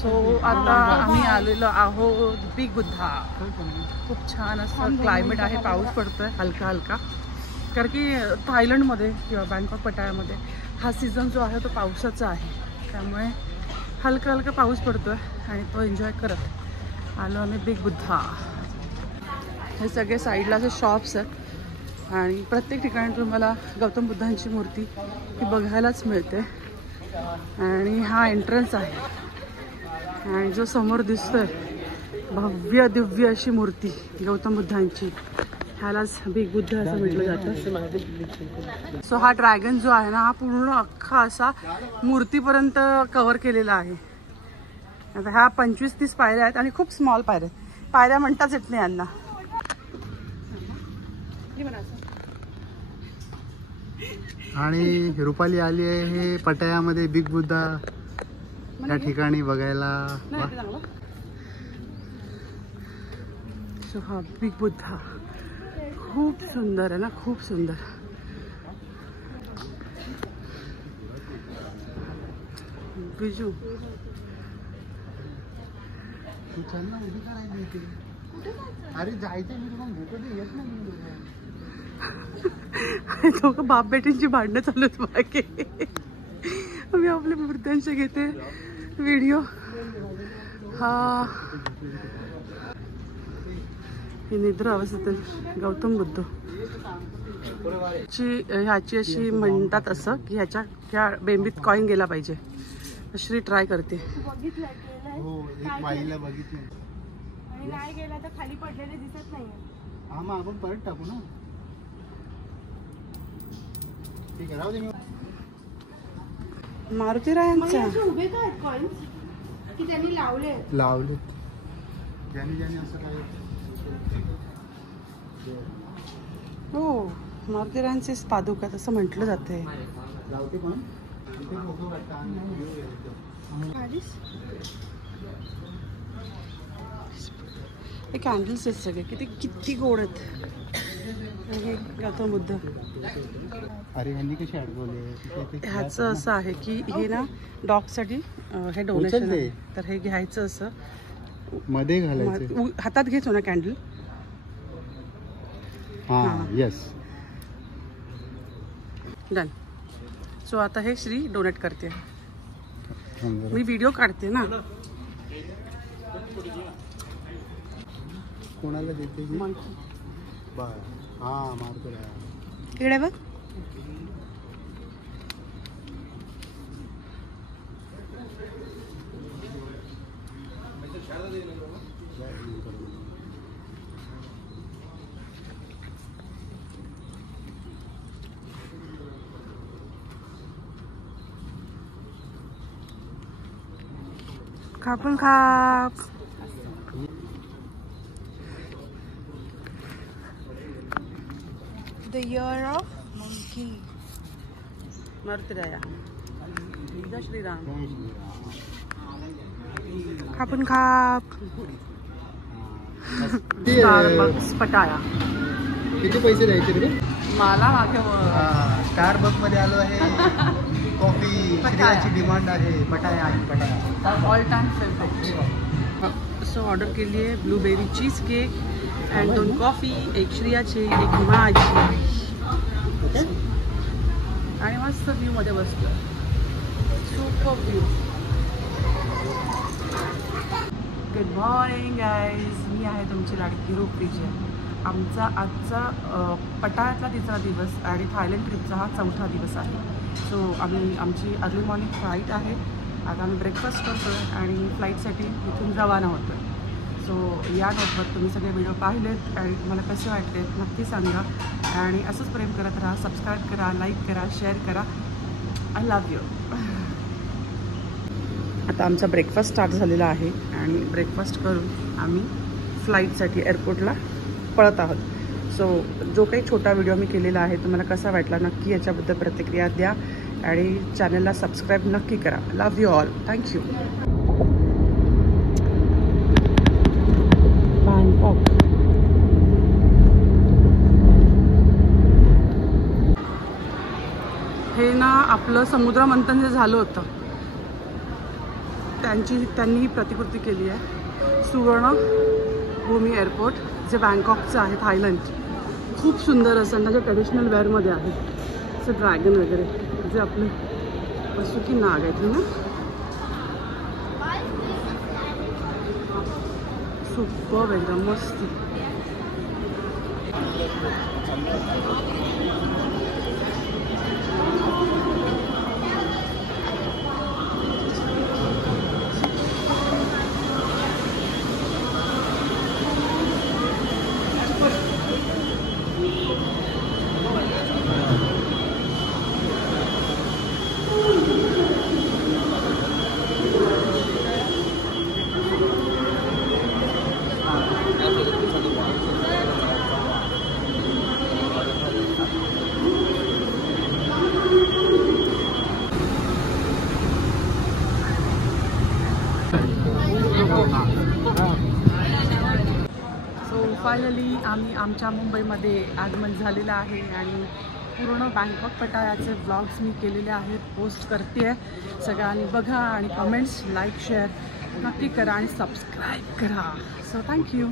So आता आम्ही आलेलो आहोत बिग बुद्धा. खूप छान असं क्लायमेट आहे, पाऊस पडतोय हलका हलका. कारण की थायलंडमध्ये किंवा बँकॉक पटायामध्ये हा सीझन जो आहे तो पावसाचा आहे, त्यामुळे हलका हलका पाऊस पडतोय आणि तो एन्जॉय करत आलो आम्ही बिग बुद्धा. हे सगळे साईडला असे शॉप्स आहेत आणि प्रत्येक ठिकाणी तुम्हाला गौतम बुद्धांची मूर्ती ही बघायलाच मिळते. आणि हा एंट्रन्स आहे आणि जो समोर दिसतोय भव्य दिव्य अशी मूर्ती गौतम बुद्धांची, ह्यालाच बिग बुद्ध असं म्हटलं जातं. सो हा ड्रॅगन जो आहे ना, हा पूर्ण अख्खा असा मूर्तीपर्यंत कव्हर केलेला आहे. आता ह्या 25-30 पायऱ्या आहेत आणि खूप स्मॉल पायऱ्या म्हणताच येत नाही यांना. आणि रुपाली आली आहे हे पटायामध्ये बिग बुद्धा या ठिकाणी बघायला. सो हा बिग बुद्धा खूप सुंदर आहे ना, खूप सुंदर. बिजू अरे जायचं मी तुम्हाला भेटत येत नाही. दोघं बाप बेटींची भांडणं चालू आहेत मागे. मी आपल्या मूर्त्यांचे घेते व्हिडिओ. हा निद्रा अवस्थेत गौतम बुद्ध ह्याची अशी म्हणतात असं की ह्या बेंबीत कॉईन गेला पाहिजे. अशी ट्राय करते. नाही गेला तर खाली पडलेले दिसत नाही. हा मग आपण परत टाकू ना. ठीक आहे, राहू दे. मारुती रायांचा उभे काय कॉइन्स की त्यांनी लावलेत ज्याने असं काय. हो, मारुती रायांचेच पादुका असं म्हटलं जाते. लावते पण हे कॅन्डल्स आहेत सगळे, किती गोड आहेत. हे गौतम बुद्ध. अरे ह्यांनी कशी अडकवले. ह्याचं असं आहे की हे ना डॉगसाठी हे डोनेशन आहे, तर हे घ्यायचं असं मध्ये घालायचं. हातात घेतो ना कॅन्डल. हां यस डन. सो आता हे श्री डोनेट करते. मी व्हिडिओ काढते ना. कोणाला देते. हां मारतो इकडे बघ. खापून खाप. The year of monkey. Maruti राया. जय श्रीराम. खापून खाप. Starbucks Pattaya. किती पैसे द्यायचे रे. मला मागे स्टारबक्स मध्ये आलो आहे. कॉफी श्रेयाची डिमांड आहे. पटाया आणि Pattaya all time favourite. So order केली आहे blueberry cheesecake and 2 coffee, एक श्रियाची, एक माझी. आणि मस्त व्ह्यू मध्ये बसतो. Super view. Good morning guys. मी आहे तुमची लाडकी रूपविजय. आमचा आजचा पटायातला 3रा दिवस आणि थायलंड ट्रिपचा हा 4था दिवस आहे. सो आमची अर्ली मॉर्निंग फ्लाईट आहे. आता आम्ही ब्रेकफास्ट करतो आहे आणि फ्लाईटसाठी इथून रवाना होतो आहे. सो या नोटवर तुम्ही सगळे व्हिडिओ पाहिलेत आणि तुम्हाला कसे वाटते नक्की सांगा. आणि असंच प्रेम करत राहा. सबस्क्राईब करा, लाईक करा, शेअर करा. I love you. आता आमचा ब्रेकफास्ट स्टार्ट झालेला आहे आणि ब्रेकफास्ट करून आम्ही फ्लाईटसाठी एअरपोर्टला पळत आहोत. सो जो काही छोटा व्हिडिओ मी केलेला आहे तुम्हाला कसा वाटला नक्की याच्याबद्दल प्रतिक्रिया द्या आणि चॅनलला सबस्क्राईब नक्की करा. Love you all. Thank you. Bangkok. हे ना आपलं समुद्र मंथन जे झालं होतं त्यांनी ही प्रतिकृती केली आहे. सुवर्ण भूमी एअरपोर्ट जे बँकॉकचं आहे, थायलंड. खूप सुंदर असं त्याच्या ट्रेडिशनल वेअरमध्ये आहे. असं ड्रॅगन वगैरे जे आपले वासुकी नाग आहेत ना. सुपर एकदम मस्त. फायनली आम्ही आमच्या मुंबईमध्ये आगमन झालेलं आहे आणि पूर्ण बँकॉक पटायाचे ब्लॉग्स मी केलेले आहेत, पोस्ट करते आहे. सगळ्यांनी बघा आणि कमेंट्स, लाईक, शेअर नक्की करा आणि सबस्क्राईब करा. So thank you.